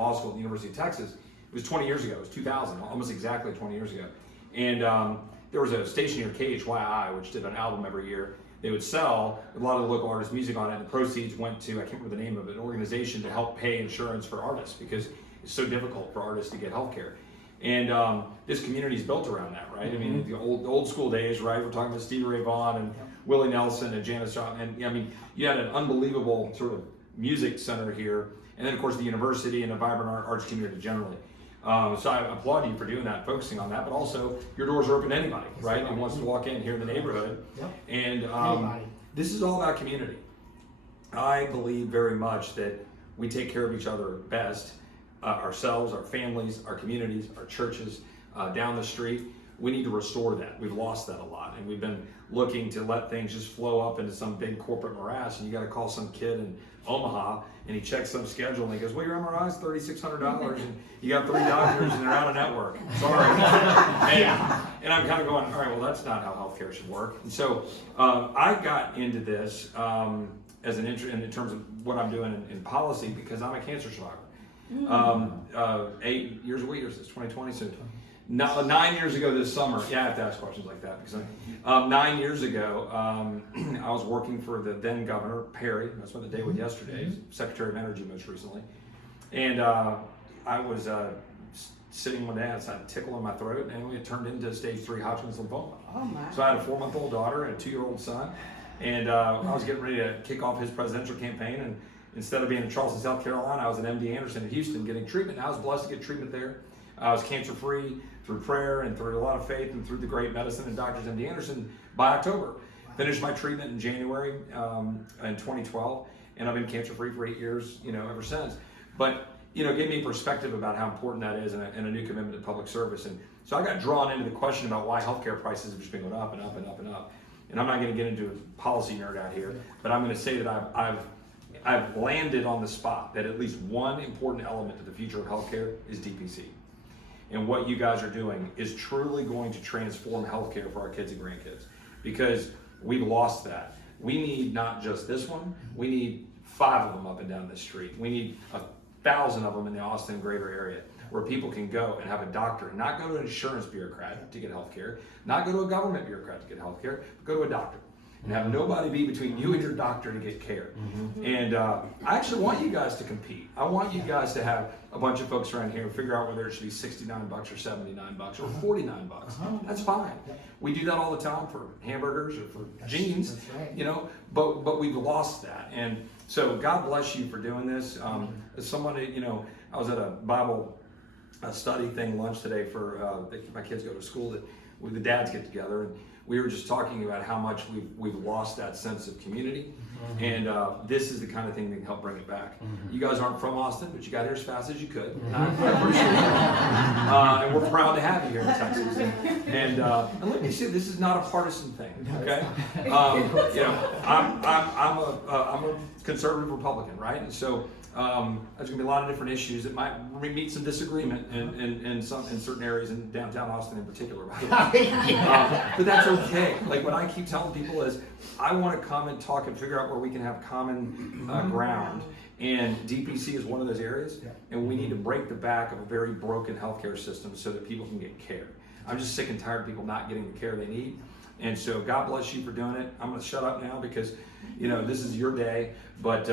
law school at the University of Texas. It was 20 years ago. It was 2000, almost exactly 20 years ago. And there was a station here, KHYI, which did an album every year. They would sell a lot of the local artists' music on it, and the proceeds went to, I can't remember the name of it, an organization to help pay insurance for artists because it's so difficult for artists to get health care. And this community is built around that, right? I mean, the old school days, right? We're talking about Stevie Ray Vaughan and Willie Nelson and Janis Joplin. And I mean, you had an unbelievable sort of music center here. And then, of course, the university and a vibrant arts community generally. So I applaud you for doing that, focusing on that, but also your doors are open to anybody, right? Who wants to walk in here in the neighborhood. And this is all about community. I believe very much that we take care of each other best, ourselves, our families, our communities, our churches, down the street. We need to restore that. We've lost that a lot, and we've been looking to let things just flow up into some big corporate morass, and you got to call some kid in Omaha, and he checks some schedule, and he goes, well, your MRI is $3,600, and you got 3 doctors, and they're out of network. Sorry. And I'm kind of going, all right, well, that's not how healthcare should work. And so I got into this as an interest in terms of what I'm doing in policy because I'm a cancer survivor. 8 years, what year is this? 2020? So 9 years ago this summer, I have to ask questions like that because 9 years ago, I was working for the then governor, Perry. I spent the day with yesterday, Secretary of Energy most recently. And I was sitting one day outside, a tickle in my throat, and it turned into stage 3 Hodgkin's lymphoma. Oh my. So I had a 4-month-old daughter and a 2-year-old son. And I was getting ready to kick off his presidential campaign. And instead of being in Charleston, South Carolina, I was in MD Anderson in Houston getting treatment. And I was blessed to get treatment there. I was cancer-free through prayer and through a lot of faith and through the great medicine and doctors MD Anderson by October. Finished my treatment in January in 2012, and I've been cancer-free for 8 years, ever since. But, it gave me perspective about how important that is and a new commitment to public service. And so I got drawn into the question about why healthcare prices have just been going up and up and up and up. And I'm not going to get into a policy nerd out here, but I'm going to say that I've landed on the spot that at least one important element to the future of healthcare is DPC. And what you guys are doing is truly going to transform healthcare for our kids and grandkids because we've lost that. We need not just this one, we need 5 of them up and down this street. We need 1,000 of them in the Austin greater area where people can go and have a doctor and not go to an insurance bureaucrat to get healthcare, not go to a government bureaucrat to get healthcare, but go to a doctor. And have nobody be between you and your doctor to get care. And I actually want you guys to compete. I want you guys to have a bunch of folks around here figure out whether it should be $69 or $79 or $49. That's fine. We do that all the time for hamburgers or for jeans, but we've lost that. And so God bless you for doing this. As somebody, I was at a Bible study thing lunch today for my kids go to school that the dads get together, and we were just talking about how much we've lost that sense of community, and this is the kind of thing that can help bring it back. You guys aren't from Austin, but you got here as fast as you could. I appreciate it. And we're proud to have you here in Texas. And let me say, this is not a partisan thing, okay? I'm a conservative Republican, right? And so there's going to be a lot of different issues that might meet some disagreement in certain areas in downtown Austin in particular. But that's okay. Like what I keep telling people is I want to come and talk and figure out where we can have common ground. And DPC is one of those areas. And we need to break the back of a very broken healthcare system so that people can get care. I'm just sick and tired of people not getting the care they need. And so God bless you for doing it. I'm going to shut up now because, this is your day, but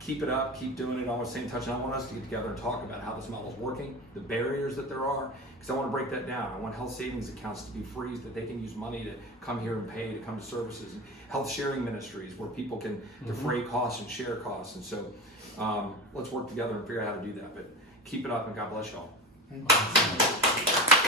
keep it up, keep doing it. I want to stay in touch, and I want us to get together and talk about how this model is working, the barriers that there are, because I want to break that down. I want health savings accounts to be free so that they can use money to come here and pay to come to services, and health sharing ministries where people can defray costs and share costs. And so let's work together and figure out how to do that. But keep it up, and God bless y'all.